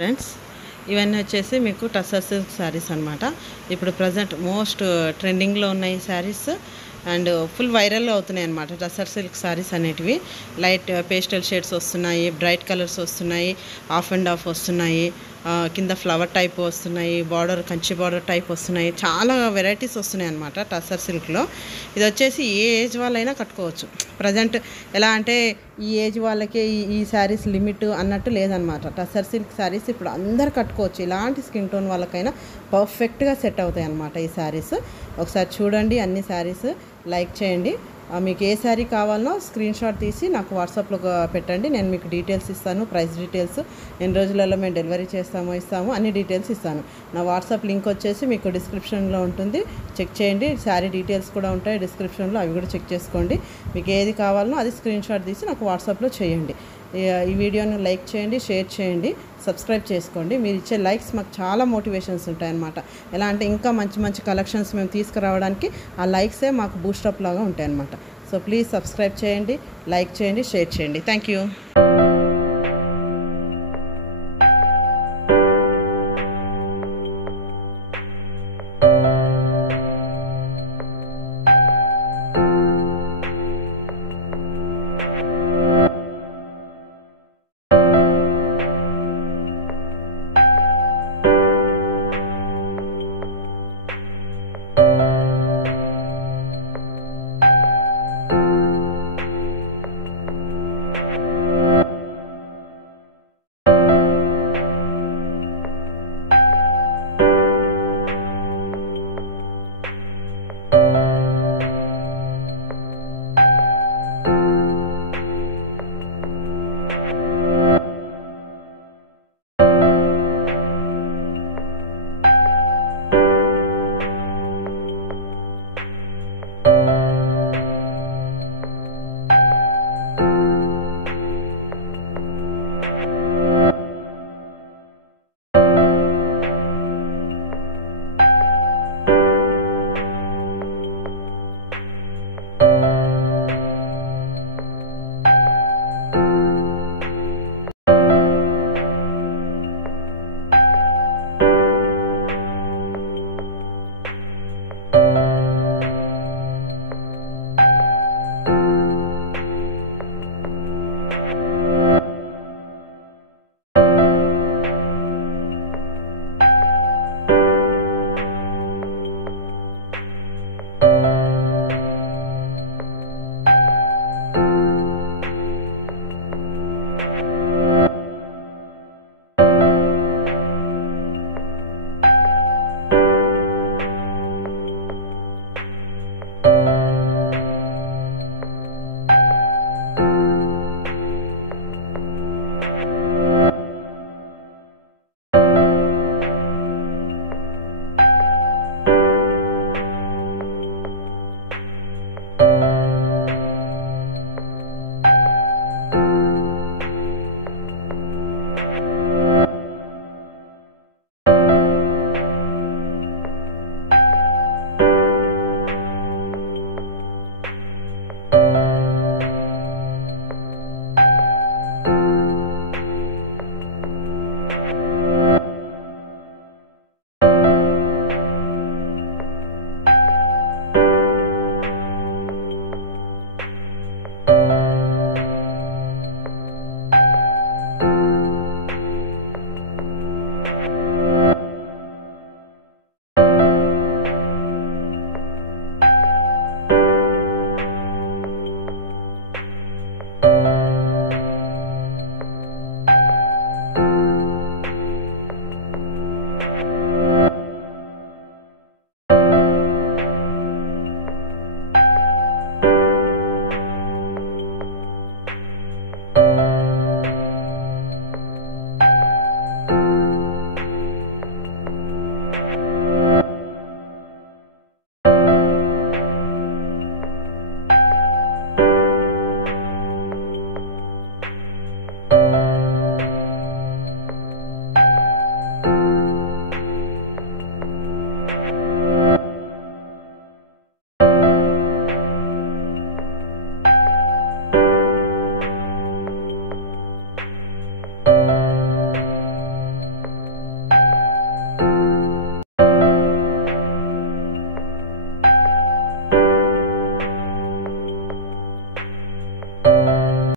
Friends, ఇవన్నీ వచ్చేసి మీకు టస్సర్ సిల్క్ శారీస్ అనమాట. ఇప్పుడు ప్రజెంట్ మోస్ట్ ట్రెండింగ్లో ఉన్నాయి శారీస్ అండ్ ఫుల్ వైరల్లో అవుతున్నాయి అనమాట. టస్సర్ సిల్క్ శారీస్ అనేటివి లైట్ పేస్టల్ షేడ్స్ వస్తున్నాయి, బ్రైట్ కలర్స్ వస్తున్నాయి, ఆఫ్ అండ్ ఆఫ్ వస్తున్నాయి, కింద ఫ్లవర్ టైప్ వస్తున్నాయి, బార్డర్ కంచి బార్డర్ టైప్ వస్తున్నాయి. చాలా వెరైటీస్ వస్తున్నాయి అనమాట టస్సర్ సిల్క్లో. ఇది వచ్చేసి ఏ ఏజ్ వాళ్ళైనా కట్టుకోవచ్చు. ప్రజెంట్ ఎలా అంటే ఈ ఏజ్ వాళ్ళకే ఈ శారీస్ లిమిట్ అన్నట్టు లేదనమాట. టస్సర్ సిల్క్ శారీస్ ఇప్పుడు అందరు కట్టుకోవచ్చు. ఇలాంటి స్కిన్ టోన్ వాళ్ళకైనా పర్ఫెక్ట్గా సెట్ అవుతాయి అన్నమాట ఈ శారీస్. ఒకసారి చూడండి, అన్ని శారీస్ లైక్ చేయండి. మీకు ఏ శారీ కావాలనో స్క్రీన్ షాట్ తీసి నాకు వాట్సాప్లో పెట్టండి. నేను మీకు డీటెయిల్స్ ఇస్తాను, ప్రైస్ డీటెయిల్స్, ఎన్ని రోజులలో మేము డెలివరీ ఇస్తాము అన్ని డీటెయిల్స్ ఇస్తాను. నా వాట్సాప్ లింక్ వచ్చేసి మీకు డిస్క్రిప్షన్లో ఉంటుంది, చెక్ చేయండి. శారీ డీటెయిల్స్ కూడా ఉంటాయి డిస్క్రిప్షన్లో, అవి కూడా చెక్ చేసుకోండి. మీకు ఏది కావాలనో అది స్క్రీన్ షాట్ తీసి నాకు వాట్సాప్లో చేయండి. ఈ వీడియోను లైక్ చేయండి, షేర్ చేయండి, సబ్స్క్రైబ్ చేసుకోండి. మీరు ఇచ్చే లైక్స్ మాకు చాలా మోటివేషన్స్ ఉంటాయన్నమాట. ఎలా అంటే ఇంకా మంచి మంచి కలెక్షన్స్ మేము తీసుకురావడానికి ఆ లైక్సే మాకు బూస్టప్ లాగా ఉంటాయన్నమాట. సో ప్లీజ్ సబ్స్క్రైబ్ చేయండి, లైక్ చేయండి, షేర్ చేయండి. Thank you.